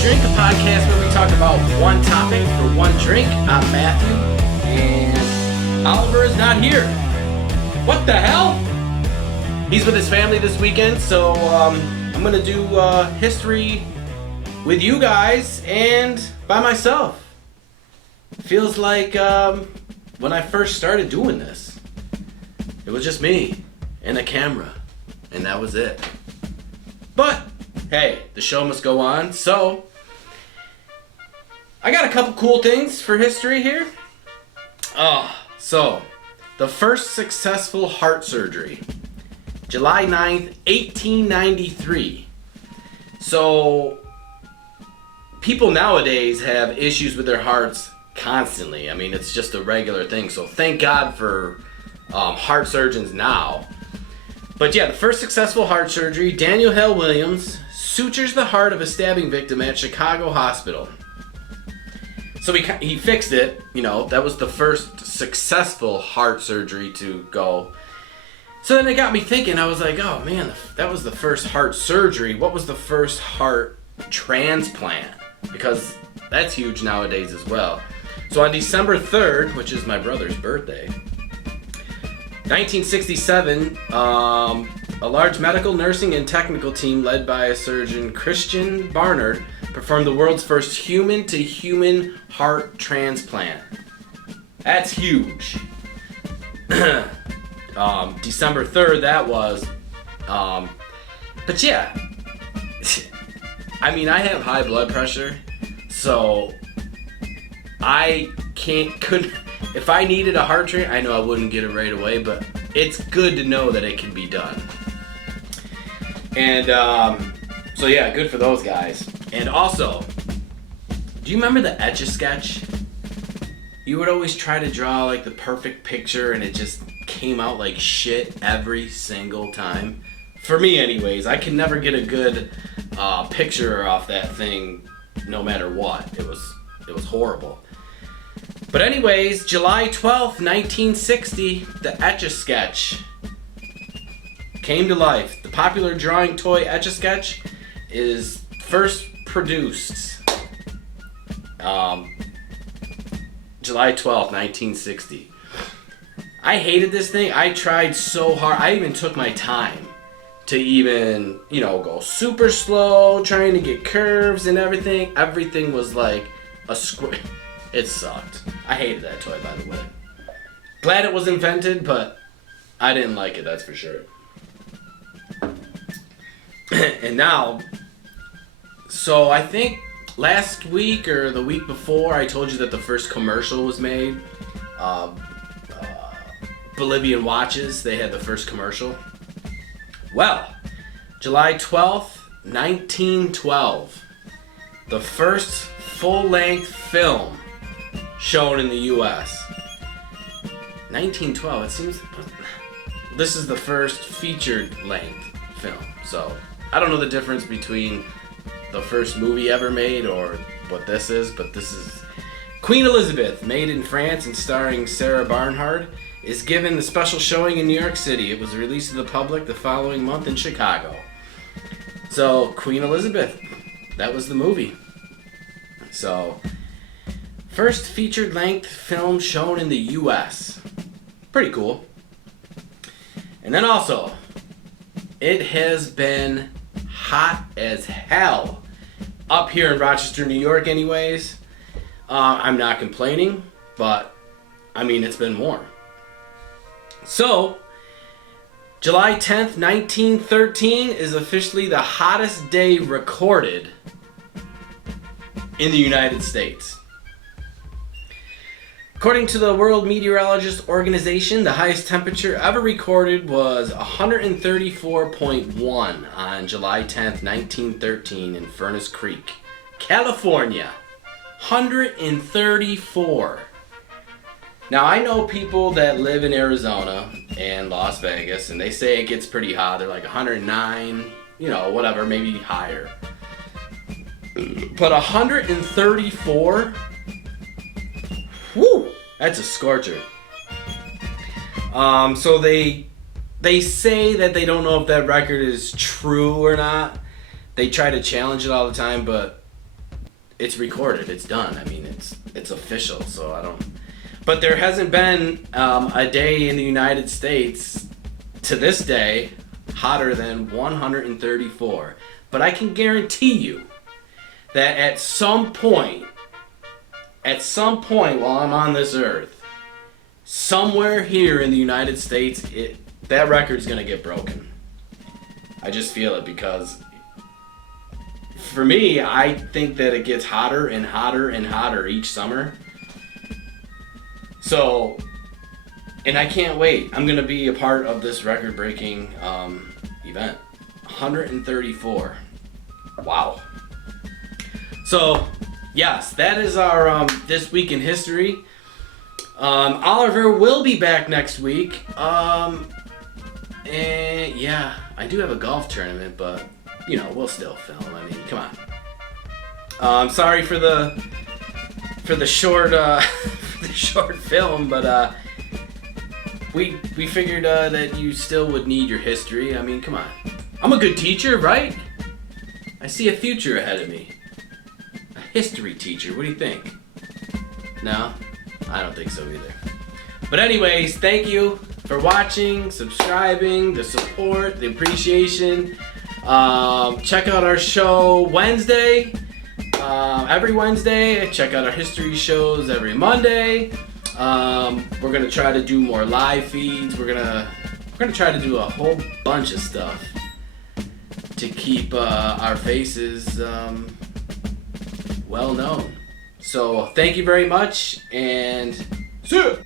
Drink, a podcast where we talk about one topic for one drink. I'm Matthew, and Oliver is not here. What the hell? He's with his family this weekend, so I'm going to do history with you guys and by myself. Feels like when I first started doing this, it was just me and a camera, and that was it. But hey, the show must go on, so I got a couple cool things for history here. So the first successful heart surgery, July 9th, 1893. So people nowadays have issues with their hearts constantly. I mean, it's just a regular thing, so thank God for heart surgeons now. But yeah, the first successful heart surgery, Daniel Hale Williams sutures the heart of a stabbing victim at Chicago Hospital. So he fixed it, you know, that was the first successful heart surgery to go. So then it got me thinking, I was like, oh man, that was the first heart surgery. What was the first heart transplant? Because that's huge nowadays as well. So on December 3rd, which is my brother's birthday, 1967, a large medical, nursing, and technical team led by surgeon Christian Barnard performed the world's first human-to-human heart transplant. That's huge. December 3rd, that was. But yeah, I mean, I have high blood pressure, so I couldn't. If I needed a heart transplant, I know I wouldn't get it right away, but it's good to know that it can be done. And so yeah, good for those guys. And also, do you remember the Etch-A-Sketch? You would always try to draw like the perfect picture and it just came out like shit every single time. For me anyways, I can never get a good picture off that thing no matter what. It was horrible. But anyways, July 12th, 1960, the Etch-A-Sketch came to life. The popular drawing toy Etch-A-Sketch is first produced July 12th, 1960. I hated this thing. I tried so hard. I even took my time to even, go super slow, trying to get curves and everything. Everything was like a square. It sucked. I hated that toy, by the way. Glad it was invented, but I didn't like it, that's for sure. And now, so I think last week or the week before, I told you that the first commercial was made. Bolivian watches, they had the first commercial. Well, July 12th, 1912, the first full-length film shown in the U.S. 1912, it seems this is the first featured length film. So I don't know the difference between the first movie ever made or what this is, but this is Queen Elizabeth, made in France and starring Sarah Bernhardt, is given the special showing in New York City. It was released to the public the following month in Chicago. So Queen Elizabeth, that was the movie. So first featured length film shown in the U.S. Pretty cool. And then also, it has been hot as hell up here in Rochester, New York anyways. I'm not complaining, but I mean, it's been warm. So, July 10th, 1913 is officially the hottest day recorded in the United States. According to the World Meteorologist Organization, the highest temperature ever recorded was 134.1 on July 10th, 1913 in Furnace Creek, California. 134. Now, I know people that live in Arizona and Las Vegas, and they say it gets pretty hot. They're like 109, whatever, maybe higher. But 134? Woo! That's a scorcher. So they say that they don't know if that record is true or not. They try to challenge it all the time, but it's recorded. It's done. I mean, it's official. So I don't. But there hasn't been a day in the United States to this day hotter than 134. But I can guarantee you that at some point while I'm on this earth, somewhere here in the United States, that record's gonna get broken. I just feel it, because for me, I think that it gets hotter and hotter and hotter each summer. So, and I can't wait. I'm gonna be a part of this record-breaking event. 134. Wow. So, yes, that is our This Week in History. Oliver will be back next week. And yeah, I do have a golf tournament, but you know, we'll still film. I mean, come on. Sorry for the short the short film, but we figured that you still would need your history. I mean, come on. I'm a good teacher, right? I see a future ahead of me. A history teacher. What do you think? No? I don't think so either. But anyways, thank you for watching, subscribing, the support, the appreciation. Check out our show Wednesday, every Wednesday. Check out our history shows every Monday. We're gonna try to do more live feeds. We're gonna try to do a whole bunch of stuff to keep our faces well known. So thank you very much, and see ya!